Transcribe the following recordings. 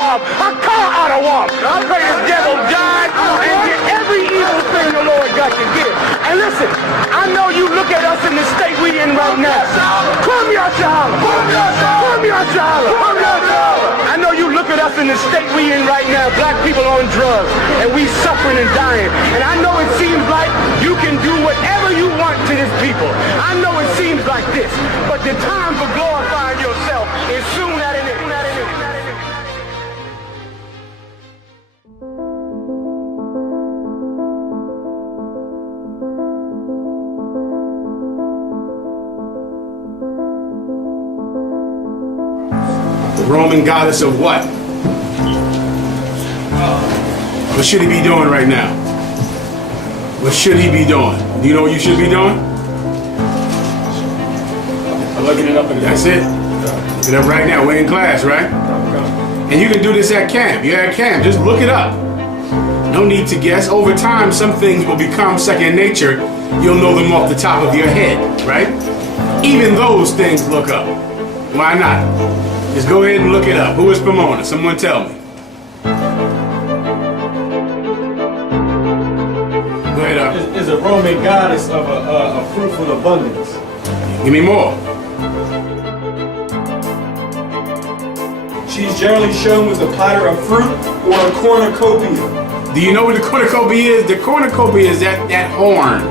A car out of walk. I pray this devil died and get every evil thing the Lord got to give. And listen, I know you look at us in the state we in right now. Come here, Shahala. Come here, Shahala. I know you look at us in the state we in right now. Black people on drugs, and we suffering and dying. And I know it seems like you can do whatever you want to this people. I know it seems like this, but the time for glorifying yourself is soon at an end. Roman goddess of what? What should he be doing right now? What should he be doing? Do you know what you should be doing? I'm looking it up. That's it. Look it up right now. We're in class, right? And you can do this at camp. You're at camp. Just look it up. No need to guess. Over time, some things will become second nature. You'll know them off the top of your head, right? Even those things look up. Why not? Just go ahead and look it up. Who is Pomona? Someone tell me. Go ahead up. Is a Roman goddess of a fruitful abundance. Give me more. She's generally shown with a platter of fruit or a cornucopia. Do you know what the cornucopia is? The cornucopia is that horn.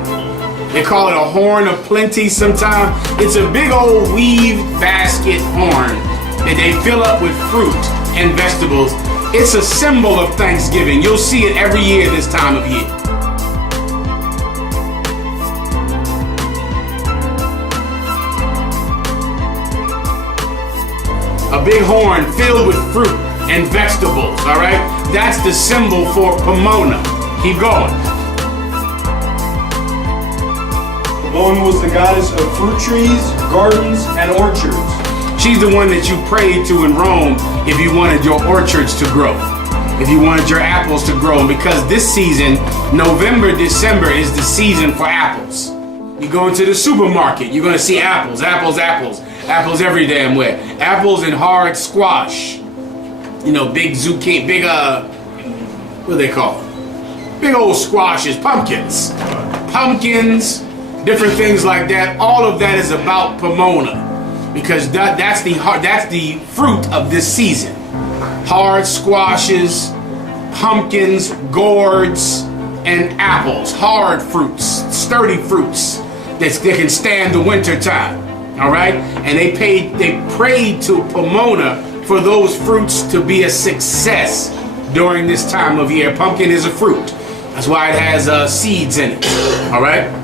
They call it a horn of plenty sometimes. It's a big old weaved basket horn that they fill up with fruit and vegetables. It's a symbol of Thanksgiving. You'll see it every year this time of year. A big horn filled with fruit and vegetables, all right? That's the symbol for Pomona. Keep going. Pomona was the goddess of fruit trees, gardens, and orchards. She's the one that you prayed to in Rome if you wanted your orchards to grow, if you wanted your apples to grow. And because this season, November, December, is the season for apples. You go into the supermarket, you're gonna see apples, apples, apples, apples every damn way. Apples and hard squash. You know, big zucchini, big, what do they call it? Big old squashes, pumpkins. Pumpkins, different things like that. All of that is about Pomona. Because that's the fruit of this season. Hard squashes, pumpkins, gourds, and apples. Hard fruits, sturdy fruits that can stand the winter time. All right, and they prayed to Pomona for those fruits to be a success during this time of year. Pumpkin is a fruit. That's why it has seeds in it. All right.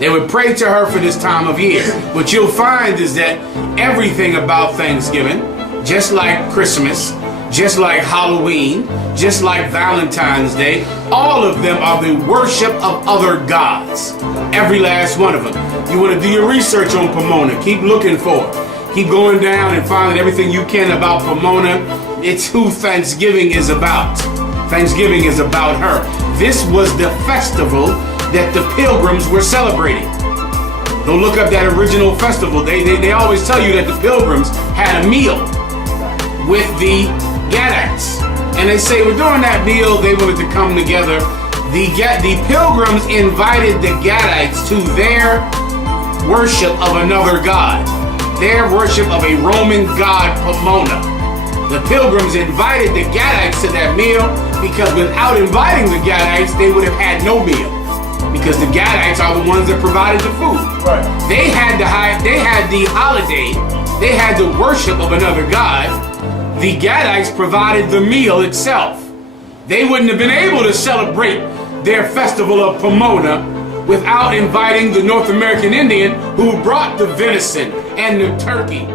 They would pray to her for this time of year. What you'll find is that everything about Thanksgiving, just like Christmas, just like Halloween, just like Valentine's Day, all of them are the worship of other gods. Every last one of them. You want to do your research on Pomona. Keep looking for it. Keep going down and finding everything you can about Pomona. It's who Thanksgiving is about. Thanksgiving is about her. This was the festival that the pilgrims were celebrating. Go look up that original festival. They always tell you that the pilgrims had a meal with the Gadites. And they say, well, during that meal, they wanted to come together. The pilgrims invited the Gadites to their worship of another god. Their worship of a Roman god, Pomona. The pilgrims invited the Gadites to that meal because without inviting the Gadites, they would have had no meal. Because the Gadites are the ones that provided the food. Right. They had the holiday, they had the worship of another god. The Gadites provided the meal itself. They wouldn't have been able to celebrate their festival of Pomona without inviting the North American Indian who brought the venison and the turkey.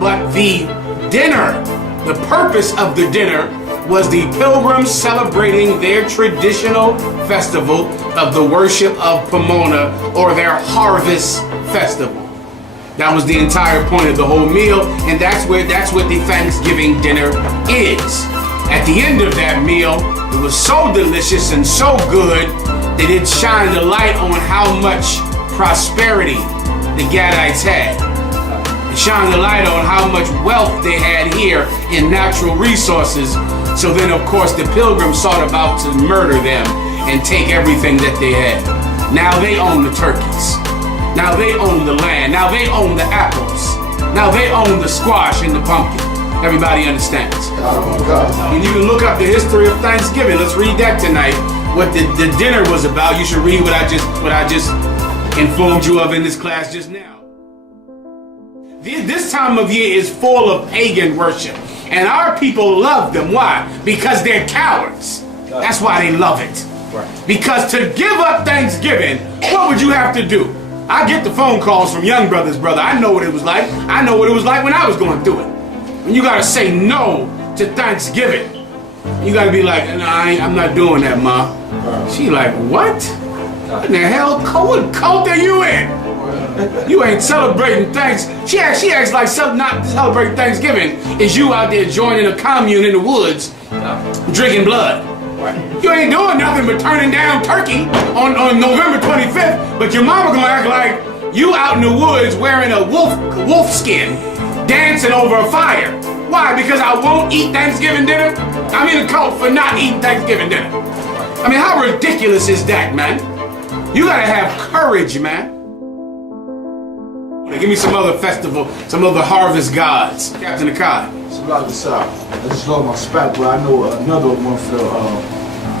But the dinner, the purpose of the dinner was the pilgrims celebrating their traditional festival of the worship of Pomona, or their harvest festival. That was the entire point of the whole meal, and that's what the Thanksgiving dinner is. At the end of that meal, it was so delicious and so good that it shined a light on how much prosperity the Gadites had. and shine the light on how much wealth they had here in natural resources. So then, of course, the pilgrims sought about to murder them and take everything that they had. Now they own the turkeys. Now they own the land. Now they own the apples. Now they own the squash and the pumpkin. Everybody understands. And you can look up the history of Thanksgiving. Let's read that tonight. What the dinner was about. You should read what I just informed you of in this class just now. This time of year is full of pagan worship. And our people love them. Why? Because they're cowards. That's why they love it. Because to give up Thanksgiving, what would you have to do? I get the phone calls from young brothers, brother. I know what it was like. I know what it was like when I was going through it. When you got to say no to Thanksgiving. You got to be like, nah, I'm not doing that, Ma. She like, what? What in the hell? What cult are you in? You ain't celebrating She acts like not celebrating Thanksgiving is you out there joining a commune in the woods, drinking blood. You ain't doing nothing but turning down turkey on November 25th, but your mama gonna act like you out in the woods wearing a wolf skin, dancing over a fire. Why? Because I won't eat Thanksgiving dinner? I'm in a cult for not eating Thanksgiving dinner. I mean, how ridiculous is that, man? You gotta have courage, man. Give me some other festival, some other harvest gods. Captain Akai. I just love my spot, but I know another one for the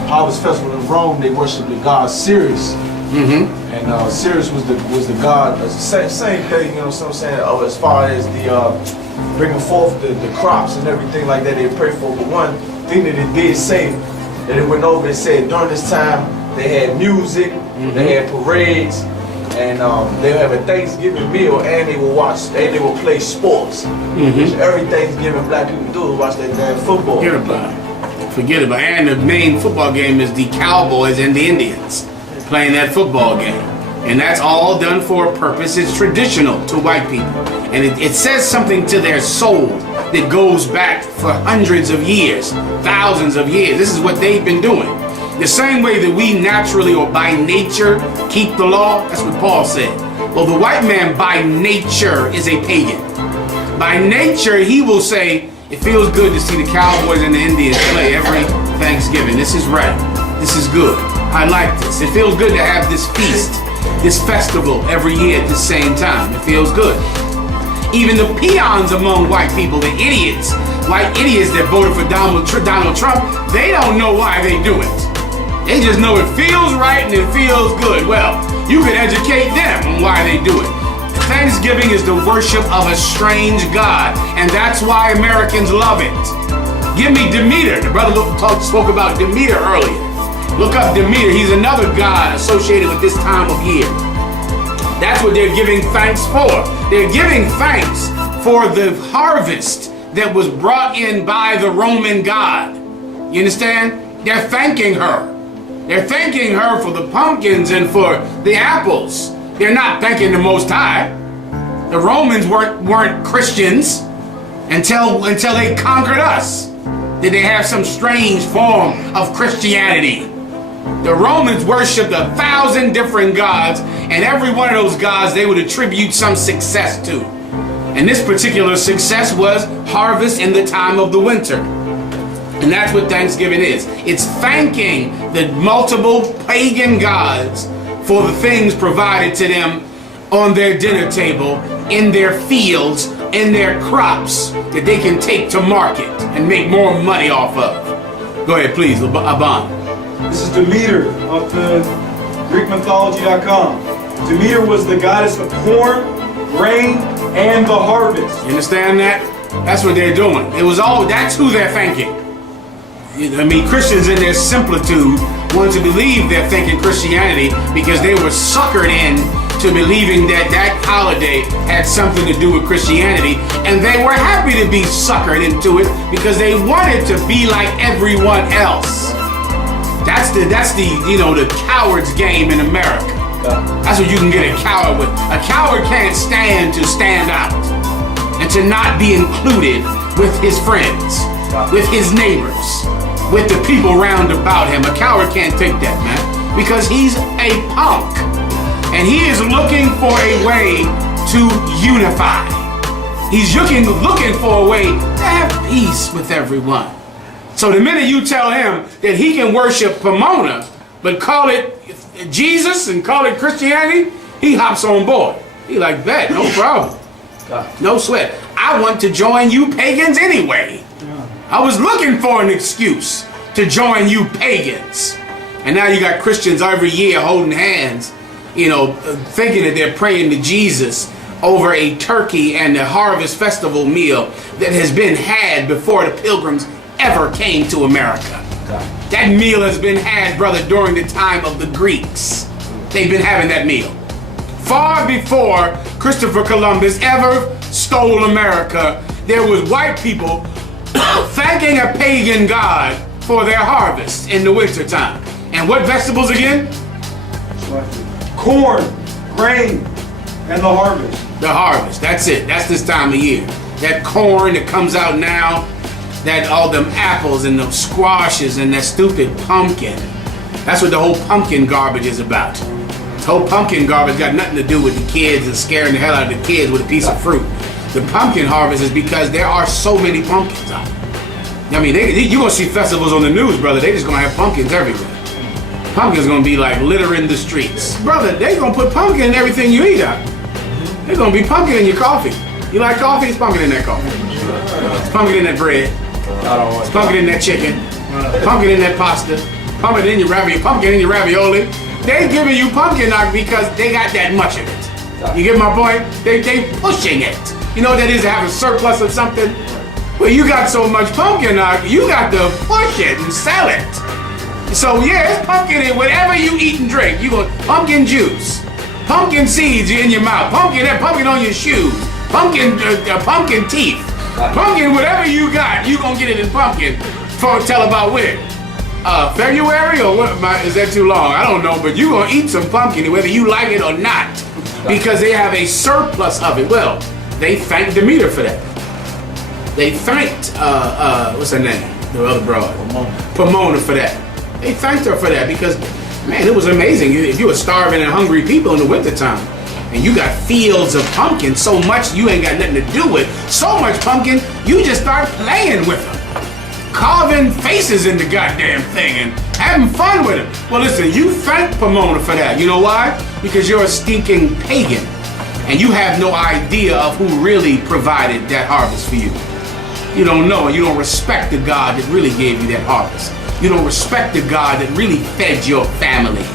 Harvest Festival in Rome. They worship the god Ceres. And Ceres was the god. Same thing, you know what I'm saying? As far as the bringing forth the crops and everything like that, they pray for. But one thing that it did say that it went over, it said during this time they had music, they had parades. And they have a Thanksgiving meal, and they will play sports. Which every Thanksgiving black people do is watch that damn football. Forget about it. Forget about it. And the main football game is the Cowboys and the Indians playing that football game. And that's all done for a purpose. It's traditional to white people. And it says something to their soul that goes back for hundreds of years, thousands of years. This is what they've been doing. The same way that we naturally or by nature keep the law, that's what Paul said. Well, the white man by nature is a pagan. By nature, he will say, it feels good to see the Cowboys and the Indians play every Thanksgiving. This is right. This is good. I like this. It feels good to have this feast, this festival every year at the same time. It feels good. Even the peons among white people, the idiots, white idiots that voted for Donald Trump, they don't know why they do it. They just know it feels right and it feels good. Well, you can educate them on why they do it. Thanksgiving is the worship of a strange God, and that's why Americans love it. Give me Demeter. The brother spoke about Demeter earlier. Look up Demeter. He's another god associated with this time of year. That's what they're giving thanks for. They're giving thanks for the harvest that was brought in by the Roman god. You understand? They're thanking her. They're thanking her for the pumpkins and for the apples. They're not thanking the Most High. The Romans weren't Christians until they conquered us. Did they have some strange form of Christianity? The Romans worshipped 1,000 different gods, and every one of those gods they would attribute some success to. And this particular success was harvest in the time of the winter. And that's what Thanksgiving is. It's thanking the multiple pagan gods for the things provided to them on their dinner table, in their fields, in their crops that they can take to market and make more money off of. Go ahead, please, Aban. This is Demeter of the GreekMythology.com. Demeter was the goddess of corn, rain, and the harvest. You understand that? That's what they're doing. That's who they're thanking. I mean, Christians in their similitude want to believe they're thanking Christianity because they were suckered in to believing that holiday had something to do with Christianity, and they were happy to be suckered into it because they wanted to be like everyone else. That's the coward's game in America. That's what you can get a coward with. A coward can't stand to stand out and to not be included with his friends, with his neighbors, with the people round about him. A coward can't take that, man, because he's a punk. And he is looking for a way to unify. He's looking for a way to have peace with everyone. So the minute you tell him that he can worship Pomona, but call it Jesus and call it Christianity, he hops on board. He like, bet, no problem. No sweat. I want to join you pagans anyway. I was looking for an excuse to join you pagans. And now you got Christians every year holding hands, you know, thinking that they're praying to Jesus over a turkey and a harvest festival meal that has been had before the pilgrims ever came to America. That meal has been had, brother, during the time of the Greeks. They've been having that meal. Far before Christopher Columbus ever stole America, there was white people thanking a pagan god for their harvest in the wintertime. And what vegetables again? Corn, grain, and the harvest. The harvest, that's it. That's this time of year. That corn that comes out now, that all them apples and them squashes and that stupid pumpkin. That's what the whole pumpkin garbage is about. This whole pumpkin garbage got nothing to do with the kids and scaring the hell out of the kids with a piece of fruit. The pumpkin harvest is because there are so many pumpkins out. I mean, you're going to see festivals on the news, brother. They just going to have pumpkins everywhere. Pumpkins going to be like littering the streets. Brother, they going to put pumpkin in everything you eat out. There's going to be pumpkin in your coffee. You like coffee? It's pumpkin in that coffee. It's pumpkin in that bread. It's pumpkin in that chicken. Pumpkin in that pasta. Pumpkin in your ravioli. They giving you pumpkin knock because they got that much of it. You get my point? They pushing it. You know what that is, to have a surplus of something? Well, you got so much pumpkin knock, you got to push it and sell it. So yeah, it's pumpkin in whatever you eat and drink. You go pumpkin juice, pumpkin seeds in your mouth, pumpkin on your shoes, pumpkin teeth, pumpkin whatever you got, you gonna get it in pumpkin. Tell about when? February or what? Is that too long? I don't know, but you gonna eat some pumpkin whether you like it or not, because they have a surplus of it. Well, they thanked Demeter for that. They thanked what's her name? The other broad, Pomona, for that. They thanked her for that because, man, it was amazing. If you were starving and hungry people in the wintertime, and you got fields of pumpkin so much you ain't got nothing to do with, so much pumpkin, you just start playing with them, carving faces in the goddamn thing and having fun with them. Well, listen, you thank Pomona for that. You know why? Because you're a stinking pagan, and you have no idea of who really provided that harvest for you. You don't know, and you don't respect the God that really gave you that harvest. You don't respect the God that really fed your family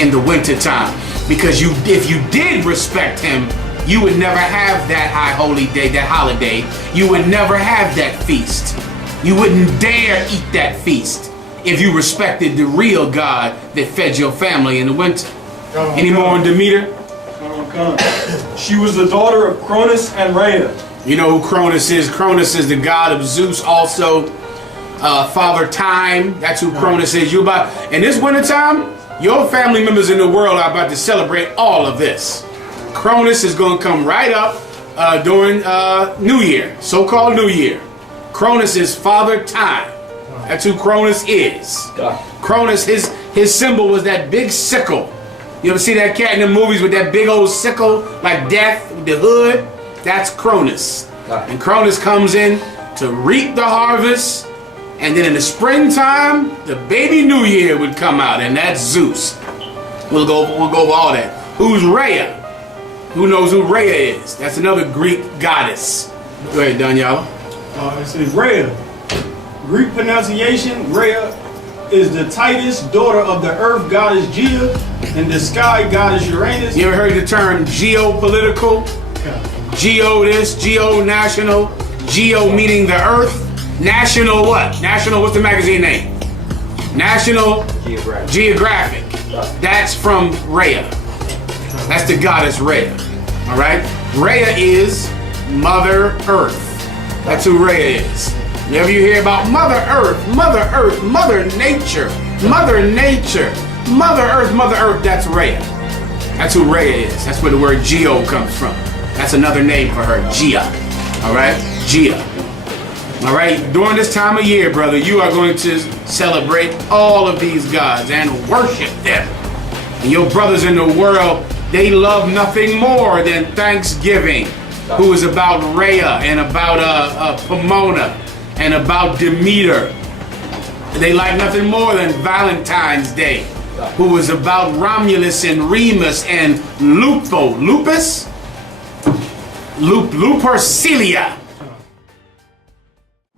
in the wintertime. Because if you did respect him, you would never have that high holy day, that holiday. You would never have that feast. You wouldn't dare eat that feast if you respected the real God that fed your family in the winter. Any more on Demeter? She was the daughter of Cronus and Rhea. You know who Cronus is? Cronus is the god of Zeus, also Father Time. That's who Cronus is. In this wintertime, your family members in the world are about to celebrate all of this. Cronus is going to come right up during New Year, so-called New Year. Cronus is Father Time. That's who Cronus is. Cronus, his symbol was that big sickle. You ever see that cat in the movies with that big old sickle, like death, with the hood? That's Cronus. And Cronus comes in to reap the harvest, and then in the springtime, the baby New Year would come out, and that's Zeus. We'll go over all that. Who's Rhea? Who knows who Rhea is? That's another Greek goddess. Go ahead, Daniela. It says Rhea. Greek pronunciation, Rhea is the Titus, daughter of the earth goddess Gia and the sky goddess Uranus. You ever heard the term geopolitical? Geo this, geo national, geo meaning the earth. National what? National, what's the magazine name? National Geographic. That's from Rhea. That's the goddess Rhea. All right? Rhea is Mother Earth. That's who Rhea is. Whenever you hear about Mother Earth, Mother Nature, Mother Nature, Mother Earth, that's Rhea. That's who Rhea is. That's where the word geo comes from. That's another name for her, Gia. All right? Gia. All right? During this time of year, brother, you are going to celebrate all of these gods and worship them. And your brothers in the world, they love nothing more than Thanksgiving. who was about Rhea and about Pomona and about Demeter. They like nothing more than Valentine's Day, who was about Romulus and Remus and Lupercilia.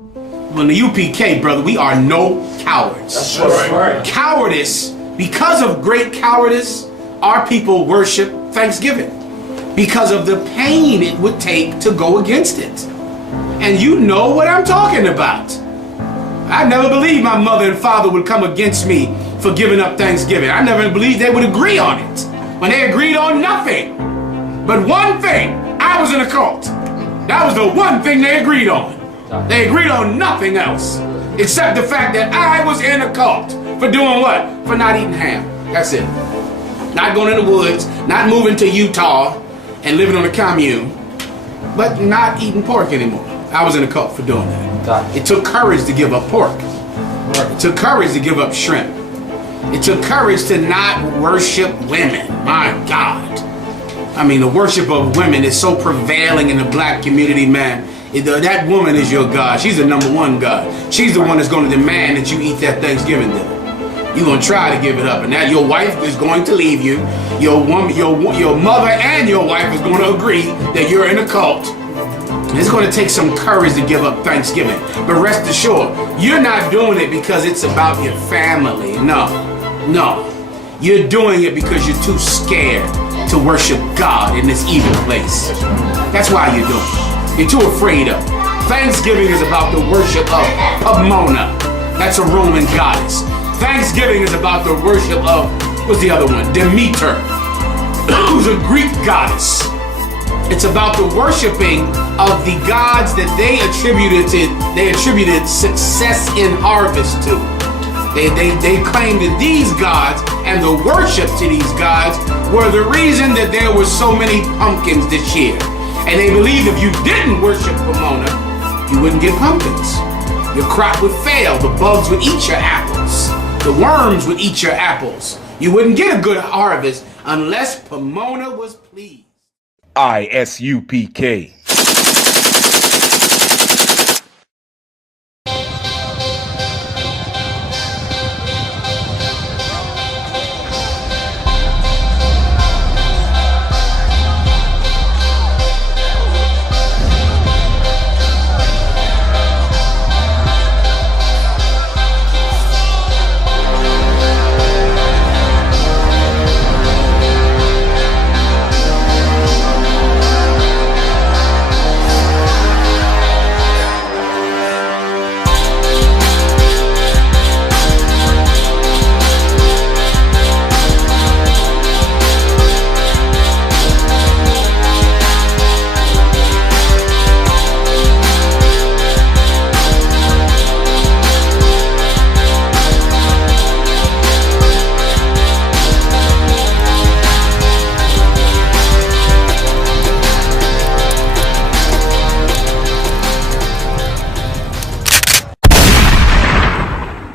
Well, in the UPK, brother, we are no cowards. That's right. Cowardice, because of great cowardice, our people worship Thanksgiving because of the pain it would take to go against it. And you know what I'm talking about. I never believed my mother and father would come against me for giving up Thanksgiving. I never believed they would agree on it when they agreed on nothing. But one thing, I was in a cult. That was the one thing they agreed on. They agreed on nothing else except the fact that I was in a cult. For doing what? For not eating ham. That's it. Not going in the woods, not moving to Utah and living on a commune, but not eating pork anymore. I was in a cult for doing that. It took courage to give up pork. It took courage to give up shrimp. It took courage to not worship women. My God. I mean, the worship of women is so prevailing in the black community, man. That woman is your God. She's the number one God. She's the one that's going to demand that you eat that Thanksgiving dinner. You're going to try to give it up. And now your wife is going to leave you. Your mother and your wife is going to agree that you're in a cult. It's going to take some courage to give up Thanksgiving. But rest assured, you're not doing it because it's about your family. No. You're doing it because you're too scared to worship God in this evil place. That's why you're doing it. You're too afraid of it. Thanksgiving is about the worship of Pomona. That's a Roman goddess. Thanksgiving is about the worship of, what's the other one? Demeter, who's a Greek goddess. It's about the worshiping of the gods that they attributed success in harvest to. They claimed that these gods and the worship to these gods were the reason that there were so many pumpkins this year. And they believed if you didn't worship Pomona, you wouldn't get pumpkins. Your crop would fail. The bugs would eat your apples. The worms would eat your apples. You wouldn't get a good harvest unless Pomona was pleased. ISUPK.